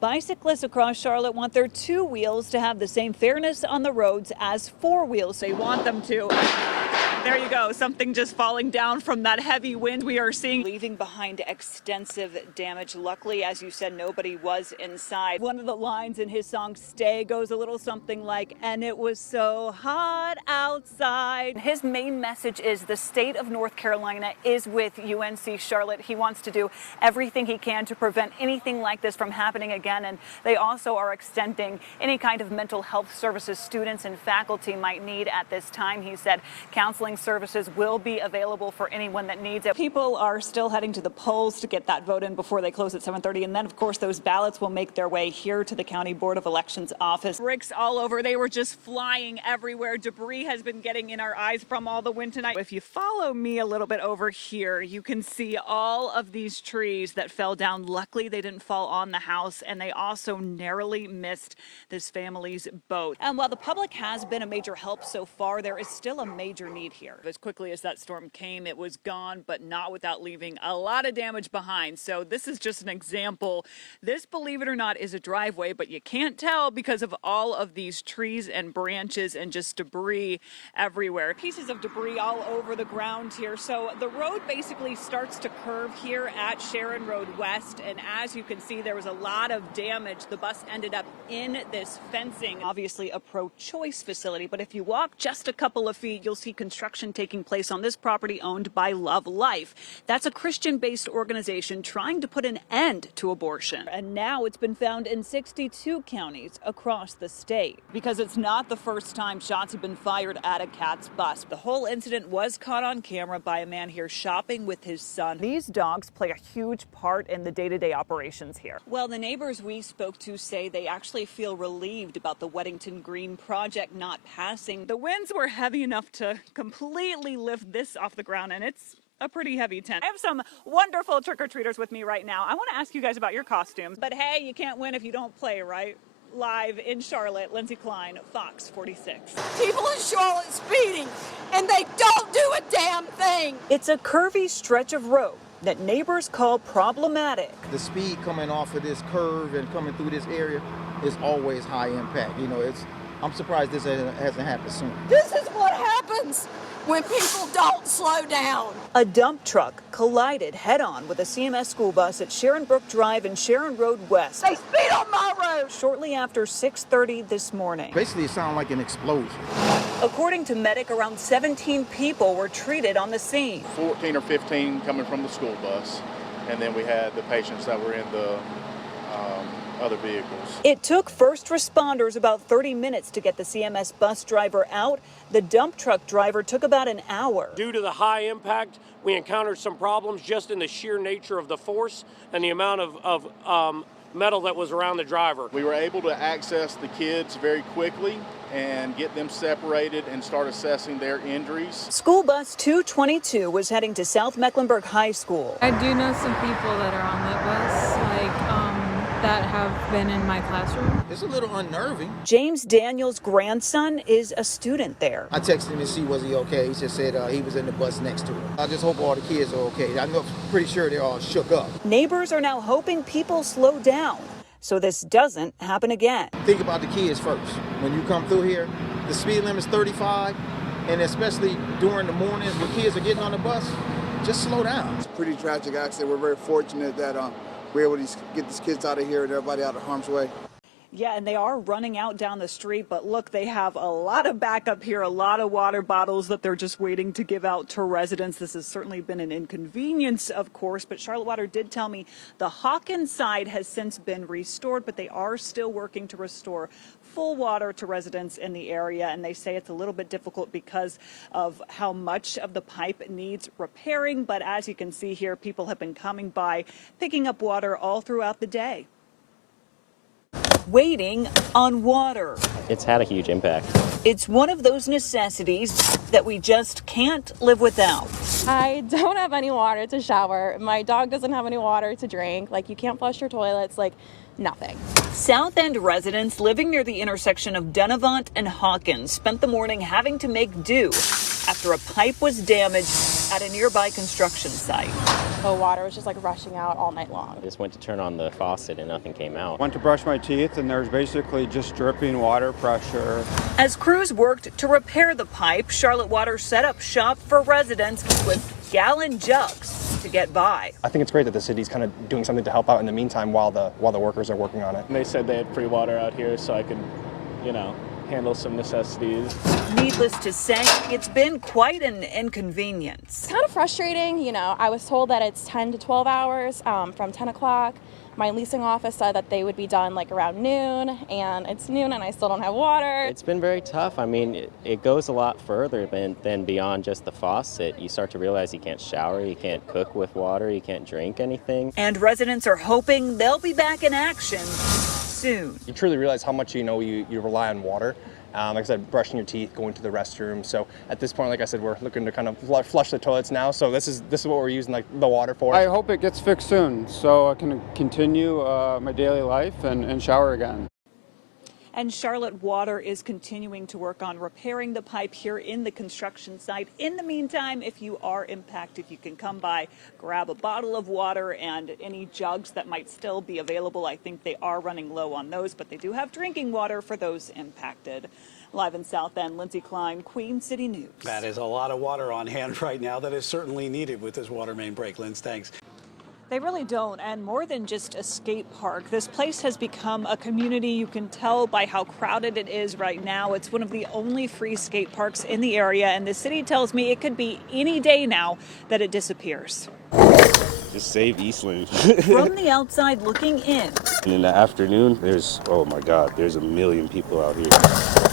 Bicyclists across Charlotte want their two wheels to have the same fairness on the roads as four wheels. They want them to. There you go, something just falling down from that heavy wind we are seeing, leaving behind extensive damage. Luckily, as you said, nobody was inside. One of the lines in his song Stay goes a little something like, and it was so hot outside. His main message is the state of North Carolina is with UNC Charlotte. He wants to do everything he can to prevent anything like this from happening again, and they also are extending any kind of mental health services students and faculty might need at this time. He said counseling services will be available for anyone that needs it. People are still heading to the polls to get that vote in before they close at 7:30, and then of course those ballots will make their way here to the County Board of Elections office. Bricks all over. They were just flying everywhere. Debris has been getting in our eyes from all the wind tonight. If you follow me a little bit over here, you can see all of these trees that fell down. Luckily, they didn't fall on the house, and they also narrowly missed this family's boat. And while the public has been a major help so far, there is still a major need here. As quickly as that storm came, it was gone, but not without leaving a lot of damage behind. So this is just an example. This, believe it or not, is a driveway, but you can't tell because of all of these trees and branches and just debris everywhere. Pieces of debris all over the ground here. So the road basically starts to curve here at Sharon Road West, and as you can see, there was a lot of damage. The bus ended up in this fencing, obviously a pro-choice facility, but if you walk just a couple of feet, you'll see construction taking place on this property owned by Love Life. That's a Christian-based organization trying to put an end to abortion. And now it's been found in 62 counties across the state. Because it's not the first time shots have been fired at a cat's bus. The whole incident was caught on camera by a man here shopping with his son. These dogs play a huge part in the day-to-day operations here. Well, the neighbors we spoke to say they actually feel relieved about the Weddington Green project not passing. The winds were heavy enough to completely lift this off the ground, and it's a pretty heavy tent. I have some wonderful trick-or-treaters with me right now. I want to ask you guys about your costumes, but hey, you can't win if you don't play, right? Live in Charlotte, Lindsay Clein, Fox 46. People in Charlotte speeding, and they don't do a damn thing. It's a curvy stretch of road that neighbors call problematic. The speed coming off of this curve and coming through this area is always high impact. You know, I'm surprised this hasn't happened sooner. This is what happens when people don't slow down. A dump truck collided head-on with a CMS school bus at Sharon Brook Drive and Sharon Road West. They speed on my road. Shortly after 6:30 this morning. Basically, it sounded like an explosion. According to medic, around 17 people were treated on the scene. 14 or 15 coming from the school bus, and then we had the patients that were in the other vehicles. It took first responders about 30 minutes to get the CMS bus driver out. The dump truck driver took about an hour. Due to the high impact, we encountered some problems just in the sheer nature of the force and the amount of metal that was around the driver. We were able to access the kids very quickly and get them separated and start assessing their injuries. School bus 222 was heading to South Mecklenburg High School. I do know some people that are on the bus, that have been in my classroom. It's a little unnerving. James Daniel's grandson is a student there. I texted him to see was he okay. He just said he was in the bus next to him. I just hope all the kids are okay. I'm pretty sure they're all shook up. Neighbors are now hoping people slow down so this doesn't happen again. Think about the kids first. When you come through here, the speed limit is 35, and especially during the mornings when kids are getting on the bus, just slow down. It's a pretty tragic accident. We're very fortunate that we're able to get these kids out of here and everybody out of harm's way. Yeah, and they are running out down the street, but look, they have a lot of backup here, a lot of water bottles that they're just waiting to give out to residents. This has certainly been an inconvenience, of course, but Charlotte Water did tell me the Hawkins side has since been restored, but they are still working to restore full water to residents in the area, and they say it's a little bit difficult because of how much of the pipe needs repairing, but as you can see here, people have been coming by, picking up water all throughout the day. Waiting on water. It's had a huge impact. It's one of those necessities that we just can't live without. I don't have any water to shower. My dog doesn't have any water to drink. Like, you can't flush your toilets, like nothing. South End residents living near the intersection of Denavant and Hawkins spent the morning having to make do after a pipe was damaged at a nearby construction site. so water was just like rushing out all night long. I just went to turn on the faucet and nothing came out. Went to brush my teeth and there's basically just dripping water pressure. As crews worked to repair the pipe, Charlotte Water set up shop for residents with gallon jugs to get by. I think it's great that the city's kind of doing something to help out in the meantime while the workers are working on it. And they said they had free water out here so I could, handle some necessities. Needless to say, it's been quite an inconvenience. It's kind of frustrating, I was told that it's 10 to 12 hours from 10 o'clock. My leasing office said that they would be done like around noon, and it's noon and I still don't have water. It's been very tough. I mean, it goes a lot further than beyond just the faucet. You start to realize you can't shower, you can't cook with water, you can't drink anything. And residents are hoping they'll be back in action soon. You truly realize how much you rely on water. Like I said, brushing your teeth, going to the restroom. So at this point, like I said, we're looking to kind of flush the toilets now. So this is what we're using the water for. I hope it gets fixed soon so I can continue my daily life and shower again. And Charlotte Water is continuing to work on repairing the pipe here in the construction site. In the meantime, if you are impacted, you can come by, grab a bottle of water and any jugs that might still be available. I think they are running low on those, but they do have drinking water for those impacted. Live in South End, Lindsay Clein, Queen City News. That is a lot of water on hand right now that is certainly needed with this water main break. Linz, thanks. They really don't, and more than just a skate park, this place has become a community. You can tell by how crowded it is right now. It's one of the only free skate parks in the area, and the city tells me it could be any day now that it disappears. Just save Eastland. From the outside looking in. And in the afternoon, oh my God, there's a million people out here.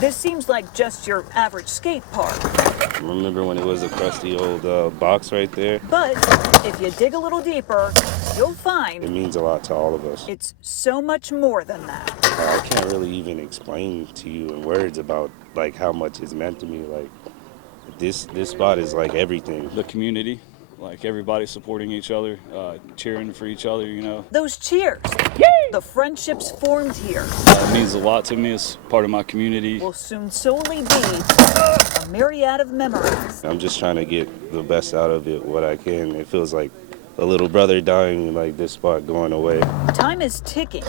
This seems like just your average skate park. Remember when it was a crusty old box right there? But if you dig a little deeper, you'll find it means a lot to all of us. It's so much more than that. I can't really even explain to you in words about like how much it's meant to me. Like this spot is like everything. The community, like everybody supporting each other, cheering for each other, Those cheers, the friendships formed here. It means a lot to me. It's part of my community. Will soon solely be a myriad of memories. I'm just trying to get the best out of it, what I can. It feels like a little brother dying, like this spot going away. Time is ticking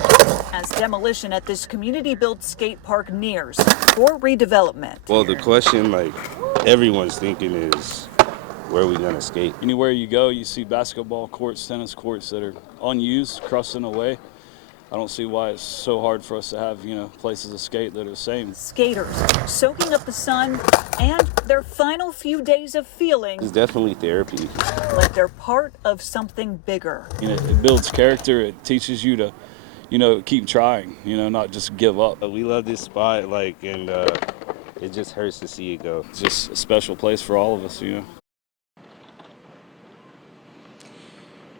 as demolition at this community-built skate park nears for redevelopment. Well, the question, like, everyone's thinking is, where are we gonna skate? Anywhere you go, you see basketball courts, tennis courts that are unused, crusting away. I don't see why it's so hard for us to have, places to skate that are the same. Skaters soaking up the sun and their final few days of feeling. It's definitely therapy. Like they're part of something bigger. It builds character. It teaches you to, keep trying, not just give up. We love this spot, and it just hurts to see it go. It's just a special place for all of us,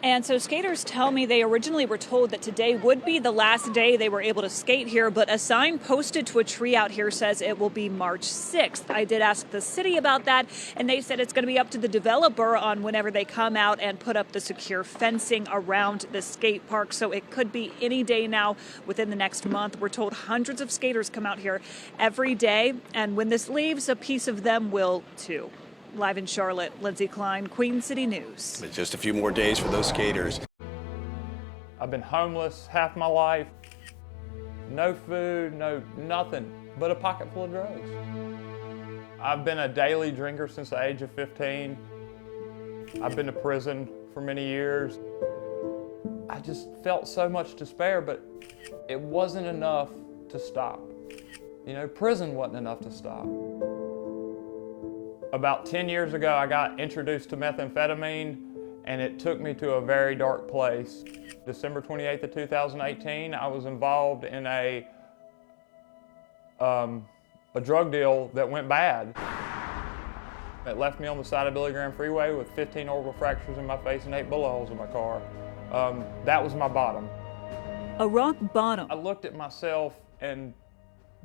And so skaters tell me they originally were told that today would be the last day they were able to skate here, but a sign posted to a tree out here says it will be March 6th. I did ask the city about that, and they said it's going to be up to the developer on whenever they come out and put up the secure fencing around the skate park. So it could be any day now within the next month. We're told hundreds of skaters come out here every day, and when this leaves, a piece of them will too. Live in Charlotte, Lindsay Clein, Queen City News. It's just a few more days for those skaters. I've been homeless half my life. No food, nothing but a pocket full of drugs. I've been a daily drinker since the age of 15. I've been to prison for many years. I just felt so much despair, but it wasn't enough to stop. Prison wasn't enough to stop. About 10 years ago, I got introduced to methamphetamine, and it took me to a very dark place. December 28th of 2018, I was involved in a drug deal that went bad. It left me on the side of Billy Graham Freeway with 15 orbital fractures in my face and 8 bullet holes in my car. That was my bottom. A rock bottom. I looked at myself and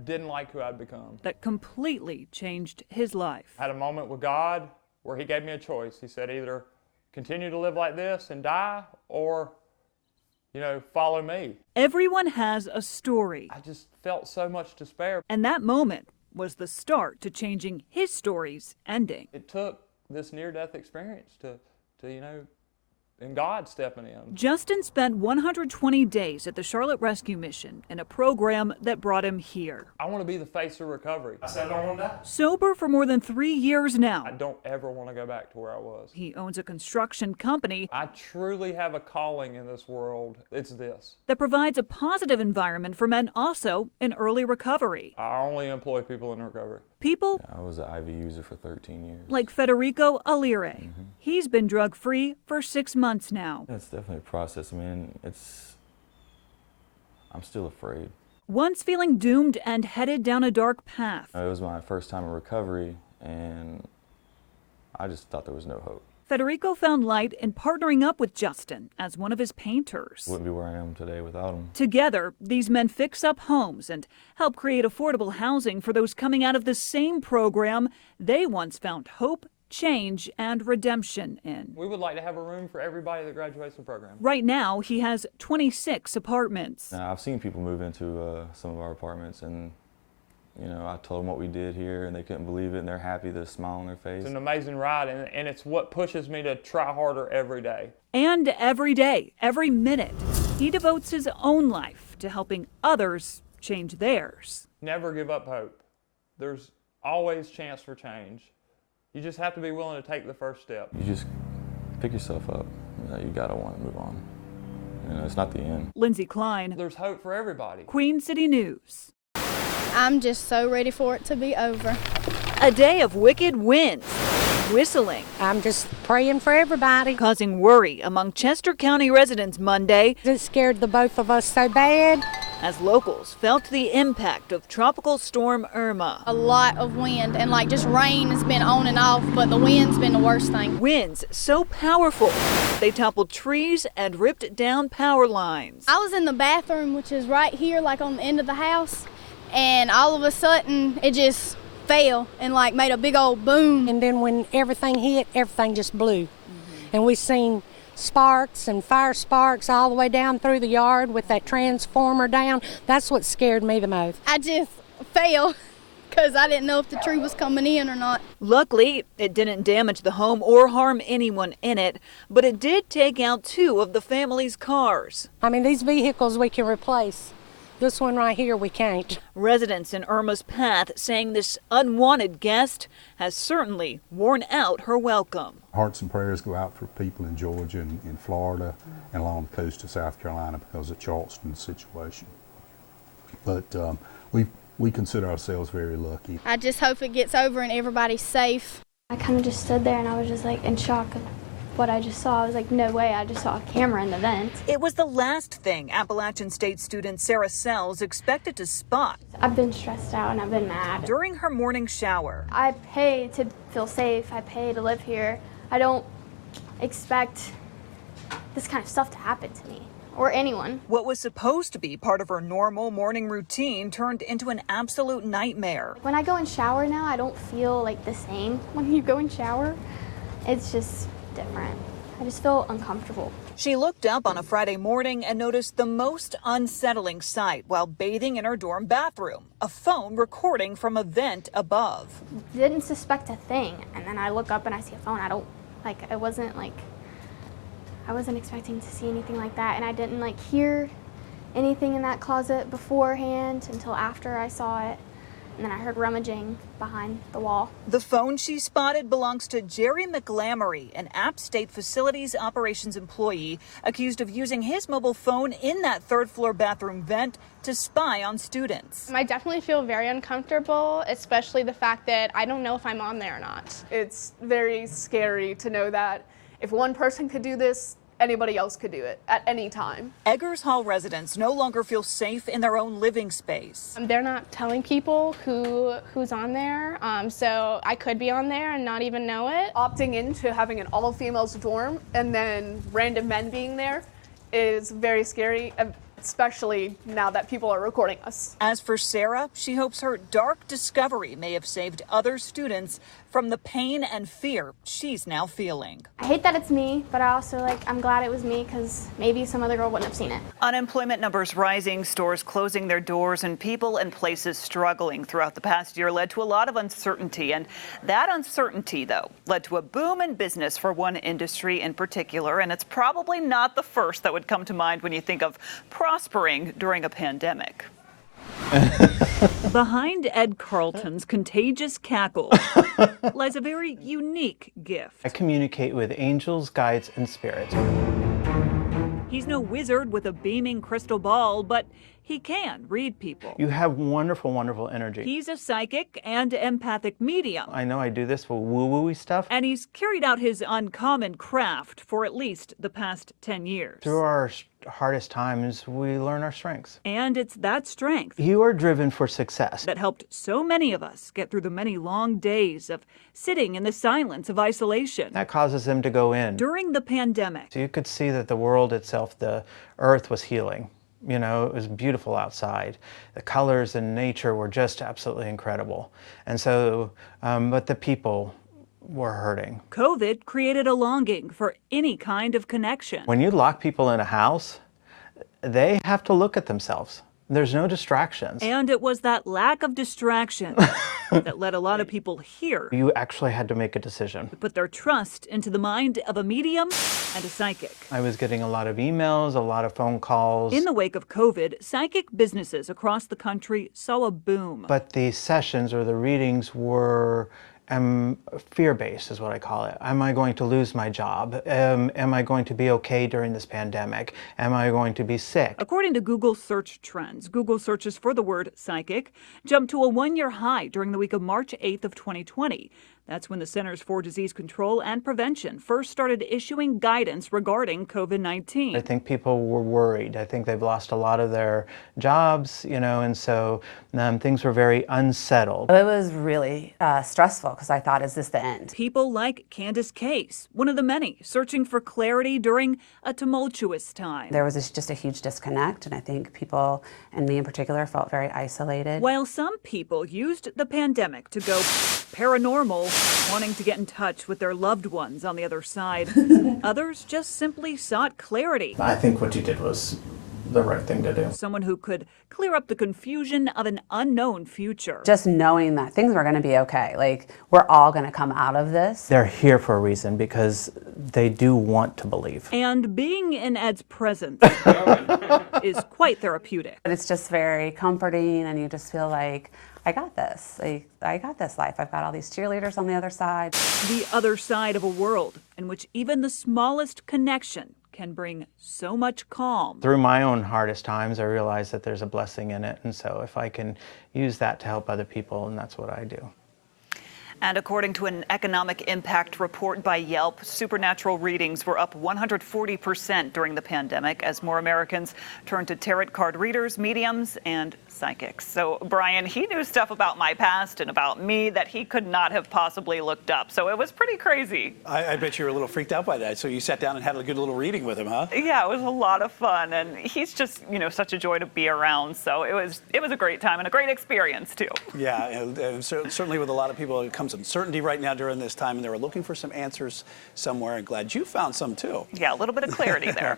didn't like who I'd become. That completely changed his life. I had a moment with God where he gave me a choice. He said either continue to live like this and die or, follow me. Everyone has a story. I just felt so much despair. And that moment was the start to changing his story's ending. It took this near-death experience to and God stepping in. Justin spent 120 days at the Charlotte Rescue Mission in a program that brought him here. I want to be the face of recovery. I said I don't want to die. Sober for more than 3 years now. I don't ever want to go back to where I was. He owns a construction company. I truly have a calling in this world. It's this. That provides a positive environment for men also in early recovery. I only employ people in recovery. People I was an IV user for 13 years. like Federico Alire. He's been drug-free for 6 months now. It's definitely a process. I mean, I'm still afraid. Once feeling doomed and headed down a dark path. It was my first time in recovery, and I just thought there was no hope. Federico found light in partnering up with Justin as one of his painters. Wouldn't be where I am today without him. Together, these men fix up homes and help create affordable housing for those coming out of the same program they once found hope, change, and redemption in. We would like to have a room for everybody that graduates the program. Right now, he has 26 apartments. Now, I've seen people move into some of our apartments, and I told them what we did here, and they couldn't believe it, and they're happy, there's a smile on their face. It's an amazing ride, and it's what pushes me to try harder every day. And every day, every minute, he devotes his own life to helping others change theirs. Never give up hope. There's always chance for change. You just have to be willing to take the first step. You just pick yourself up. You gotta want to move on. It's not the end. Lindsay Clein. There's hope for everybody. Queen City News. I'm just so ready for it to be over. A day of wicked winds, whistling. I'm just praying for everybody. Causing worry among Chester County residents Monday. It scared the both of us so bad. As locals felt the impact of Tropical Storm Irma. A lot of wind and just rain has been on and off, but the wind's been the worst thing. Winds so powerful, they toppled trees and ripped down power lines. I was in the bathroom, which is right here, on the end of the house, and all of a sudden it just fell and made a big old boom. And then when everything hit, everything just blew. And we seen sparks and fire sparks all the way down through the yard with that transformer down. That's what scared me the most. I just fell because I didn't know if the tree was coming in or not. Luckily, it didn't damage the home or harm anyone in it, but it did take out 2 of the family's cars. I mean, these vehicles we can replace. This one right here, we can't. Residents in Irma's path saying this unwanted guest has certainly worn out her welcome. Hearts and prayers go out for people in Georgia and in Florida and along the coast of South Carolina because of Charleston's situation. But we consider ourselves very lucky. I just hope it gets over and everybody's safe. I kind of just stood there and I was just in shock of what I just saw. I was like, no way, I just saw a camera in the vent. It was the last thing Appalachian State student Sarah Sells expected to spot. I've been stressed out and I've been mad. During her morning shower. I pay to feel safe. I pay to live here. I don't expect this kind of stuff to happen to me or anyone. What was supposed to be part of her normal morning routine turned into an absolute nightmare. When I go and shower now, I don't feel the same when you go and shower. It's just different. I just feel uncomfortable. She looked up on a Friday morning and noticed the most unsettling sight while bathing in her dorm bathroom, a phone recording from a vent above. Didn't suspect a thing, and then I look up and I see a phone. I wasn't expecting to see anything like that, and I didn't hear anything in that closet beforehand until after I saw it. And then I heard rummaging behind the wall. The phone she spotted belongs to Jerry McLamory, an App State Facilities Operations employee accused of using his mobile phone in that third-floor bathroom vent to spy on students. I definitely feel very uncomfortable, especially the fact that I don't know if I'm on there or not. It's very scary to know that if one person could do this, anybody else could do it at any time. Eggers Hall residents no longer feel safe in their own living space. They're not telling people who's on there, so I could be on there and not even know it. Opting into having an all-females dorm and then random men being there is very scary, especially now that people are recording us. As for Sarah, she hopes her dark discovery may have saved other students from the pain and fear she's now feeling. I hate that it's me, but I also I'm glad it was me because maybe some other girl wouldn't have seen it. Unemployment numbers rising, stores closing their doors, and people and places struggling throughout the past year led to a lot of uncertainty. And that uncertainty, though, led to a boom in business for one industry in particular. And it's probably not the first that would come to mind when you think of prospering during a pandemic. Behind Ed Carlton's contagious cackle lies a very unique gift. I communicate with angels, guides, and spirits. He's no wizard with a beaming crystal ball, but he can read people. You have wonderful, wonderful energy. He's a psychic and empathic medium. I know I do this for woo-woo-y stuff. And he's carried out his uncommon craft for at least the past 10 years. Through our hardest times, we learn our strengths. And it's that strength You are driven for success. that helped so many of us get through the many long days of sitting in the silence of isolation. That causes them to go in. During the pandemic, So you could see that the world itself, the earth was healing. You know, it was beautiful outside. The colors and nature were just absolutely incredible. And so, but the people were hurting. COVID created a longing for any kind of connection. When you lock people in a house, they have to look at themselves. There's no distractions. And it was that lack of distraction that led a lot of people here You actually had to make a decision. to put their trust into the mind of a medium and a psychic. I was getting a lot of emails, a lot of phone calls. In the wake of COVID, psychic businesses across the country saw a boom. But the sessions or the readings were fear-based is what I call it. Am I going to lose my job? Am I going to be okay during this pandemic? Am I going to be sick? According to Google search trends, Google searches for the word psychic jumped to a one-year high during the week of March 8th of 2020. That's when the Centers for Disease Control and Prevention first started issuing guidance regarding COVID-19. I think people were worried. I think they've lost a lot of their jobs, you know, and so things were very unsettled. It was really stressful because I thought, is this the end? People like Candace Case, one of the many searching for clarity during a tumultuous time. There was just a huge disconnect, and I think people, and me in particular, felt very isolated. While some people used the pandemic to go paranormal, wanting to get in touch with their loved ones on the other side, others just simply sought clarity. I think what you did was the right thing to do. Someone who could clear up the confusion of an unknown future. Just knowing that things were going to be okay. Like, we're all going to come out of this. They're here for a reason because they do want to believe. And being in Ed's presence is quite therapeutic. But it's just very comforting, and you just feel like, I got this. Like, I got this life. I've got all these cheerleaders on the other side. The other side of a world in which even the smallest connection can bring so much calm. Through my own hardest times, I realized that there's a blessing in it. And so if I can use that to help other people, and that's what I do. And according to an economic impact report by Yelp, supernatural readings were up 140% during the pandemic as more Americans turned to tarot card readers, mediums, and psychics. So, Brian, he knew stuff about my past and about me that he could not have possibly looked up. So it was pretty crazy. I bet you were a little freaked out by that. So you sat down and had a good little reading with him, huh? Yeah, it was a lot of fun. And he's just, such a joy to be around. So it was a great time and a great experience, too. Yeah, and certainly with a lot of people, it comes uncertainty right now during this time, and they were looking for some answers somewhere, and glad you found some too. Yeah, a little bit of clarity there.